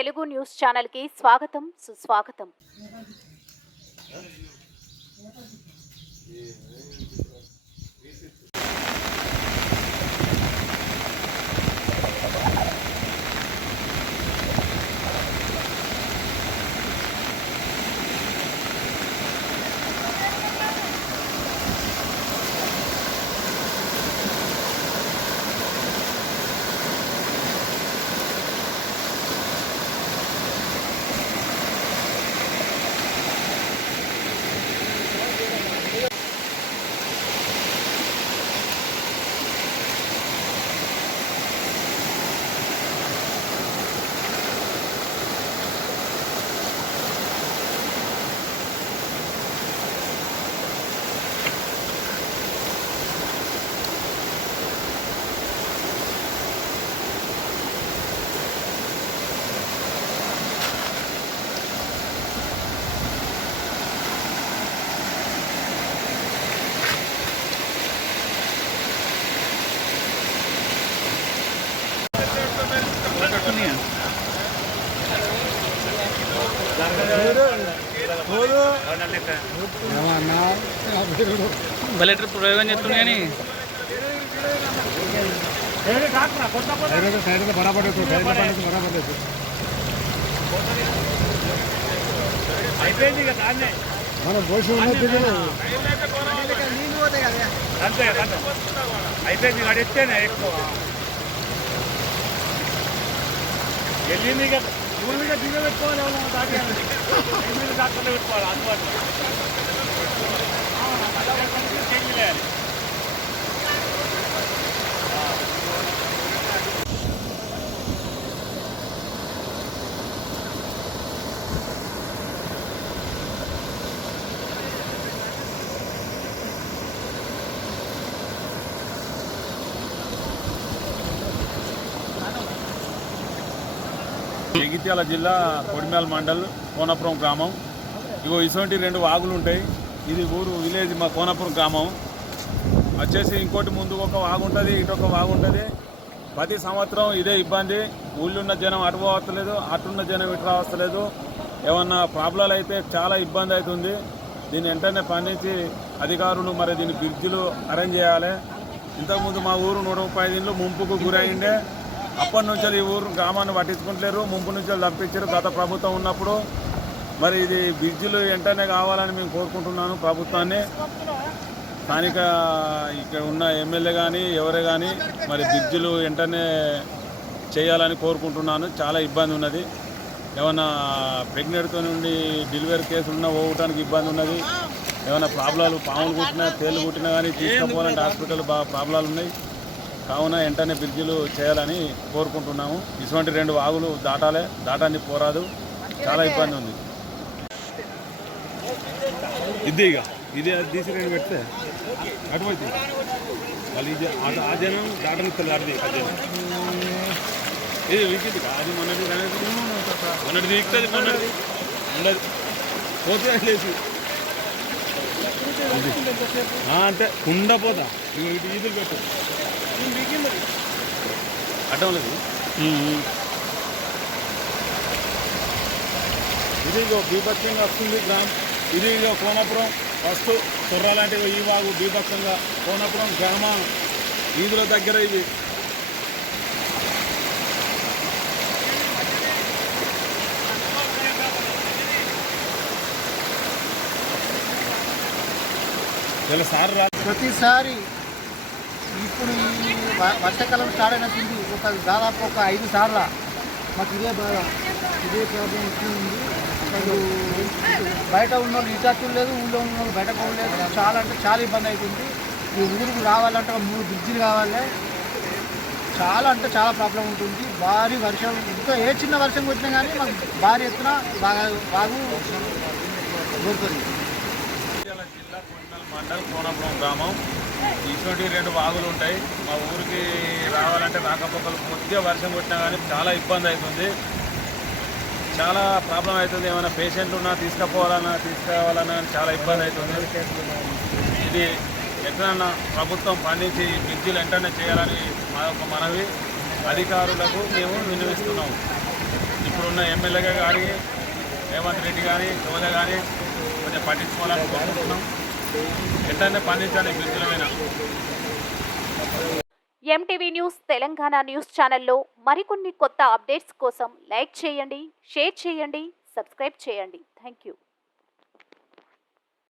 Telugu news channel కి స్వాగతం సుస్వాగతం. भले ट्रिप प्रयोगం చేస్తున్నాయని बराबर మనం పోసి అయిపోయింది గడిస్తేనే ఎక్కువ వెళ్ళింది ఊరిగా దిగ పెట్టుకోవాలి డాక్టర్లో పెట్టుకోవాలి అందుబాటులో చేంజ్ చేయాలి. జగిత్యాల జిల్లా కొడిమేల మండల్ కోనపురం గ్రామం. ఇగో ఇటువంటి 2 వాగులు ఉంటాయి. ఇది ఊరు విలేజ్ మా కోనపురం గ్రామం వచ్చేసి. ఇంకోటి ముందు ఒక వాగు ఉంటుంది, ఇటొక వాగు ఉంటుంది. ప్రతి సంవత్సరం ఇదే ఇబ్బంది. ఊళ్ళున్న జనం అటు పోవస్తలేదు, అటున్న జనం ఇటు రావస్తలేదు. ఏమన్నా ప్రాబ్లాలు అయితే చాలా ఇబ్బంది అవుతుంది. దీన్ని వెంటనే స్పందించి అధికారులు మరి దీని బ్రిడ్జిలు అరేంజ్ చేయాలి. ఇంతకుముందు మా ఊరు 135 ఇండ్లు ముంపుకు గురైండే. అప్పటి నుంచి ఈ ఊరు గ్రామాన్ని పట్టించుకుంటలేరు, ముంపు నుంచి తప్పించారు గత ప్రభుత్వం ఉన్నప్పుడు. మరి ఇది బ్రిడ్జిలు వెంటనే కావాలని మేము కోరుకుంటున్నాను ప్రభుత్వాన్ని. స్థానిక ఇక్కడ ఉన్న ఎమ్మెల్యే కానీ ఎవరే కానీ మరి బ్రిడ్జిలు వెంటనే చేయాలని కోరుకుంటున్నాను. చాలా ఇబ్బంది ఉన్నది. ఏమన్నా ప్రెగ్నెంట్తో నుండి డెలివరీ కేసులు ఉన్నా పోవటానికి ఇబ్బంది ఉన్నది. ఏమైనా ప్రాబ్లాలు పాములు కుట్టినా తేలు కుట్టినా కానీ తీసుకుపోవాలంటే హాస్పిటల్ బాగా ప్రాబ్లాలు ఉన్నాయి. కావున వెంటనే బ్రిడ్జిలు చేయాలని కోరుకుంటున్నాము. ఇటువంటి 2 వాగులు దాటాన్ని పోరాదు. చాలా ఇబ్బంది ఉంది. ఇది తీసి 2 పెడితే అటువైతే వాళ్ళు ఇది ఆ జనం దాటనిస్తారు. అది ఇది వీకింది అది మొన్నటి వీక్తుంది. మొన్నటి ఉండదు పోతే లేచి అంతే ఉండపోతా ఇటు ఈదులు పెట్టు అడ్డం లేదు. ఇది బీభత్సంగా వస్తుంది గ్రామం. ఇది కోనపురం ఫస్ట్ కుర్ర లాంటివి ఈ వాగు బీభత్సంగా కోనపురం గ్రామ ఈదుల దగ్గర ఇవి. ప్రతిసారి ఇప్పుడు ఈ వర్షాకాలం స్టార్ట్ అయినట్టుంది. దాదాపు ఒక 5 సార్లు మాకు ఇదే బాధ, ఇదే ప్రాబ్లం వస్తుంది. అసలు బయట ఉన్న వాళ్ళు ఇటాచులు లేదు, ఊళ్ళో ఉన్న వాళ్ళు బయట పోలేదు. చాలా అంటే చాలా ఇబ్బంది అవుతుంది. ఈ ఊరికి రావాలంటే 3 బ్రిడ్జిలు కావాలి. చాలా అంటే చాలా ప్రాబ్లం ఉంటుంది. భారీ వర్షం ఇంకా ఏ చిన్న వర్షం వచ్చినా కానీ మాకు భారీ ఎత్తున బాగు దొరుకుతుంది. జిల్లా కొడిమేల మండల్ కోనపురం గ్రామం. ఇటువంటి 2 వాగులు ఉంటాయి. మా ఊరికి రావాలంటే రాకపోకలు కొద్దిగా వర్షం కొట్టినా కానీ చాలా ఇబ్బంది అవుతుంది. చాలా ప్రాబ్లం అవుతుంది. ఏమైనా పేషెంట్లు ఉన్నా తీసుకురావాలన్నా చాలా ఇబ్బంది అవుతుంది. ఇది ఎట్లన్నా ప్రభుత్వం పండించి బ్రిడ్జిలు వెంటనే చేయాలని మా యొక్క మనవి అధికారులకు మేము విన్నవిస్తున్నాము. ఇప్పుడు ఉన్న ఎమ్మెల్యే గారి రేవంత్ రెడ్డి గారి సోదరి గారి కొంచెం పట్టించుకోవాలని కోరుకుంటున్నాం. వెంటనే స్పందించాలి విధులమైన. ఎంటీవీ న్యూస్ తెలంగాణ న్యూస్ ఛానల్లో మరికొన్ని కొత్త అప్డేట్స్ కోసం లైక్ చేయండి, షేర్ చేయండి, సబ్స్క్రైబ్ చేయండి. Thank you.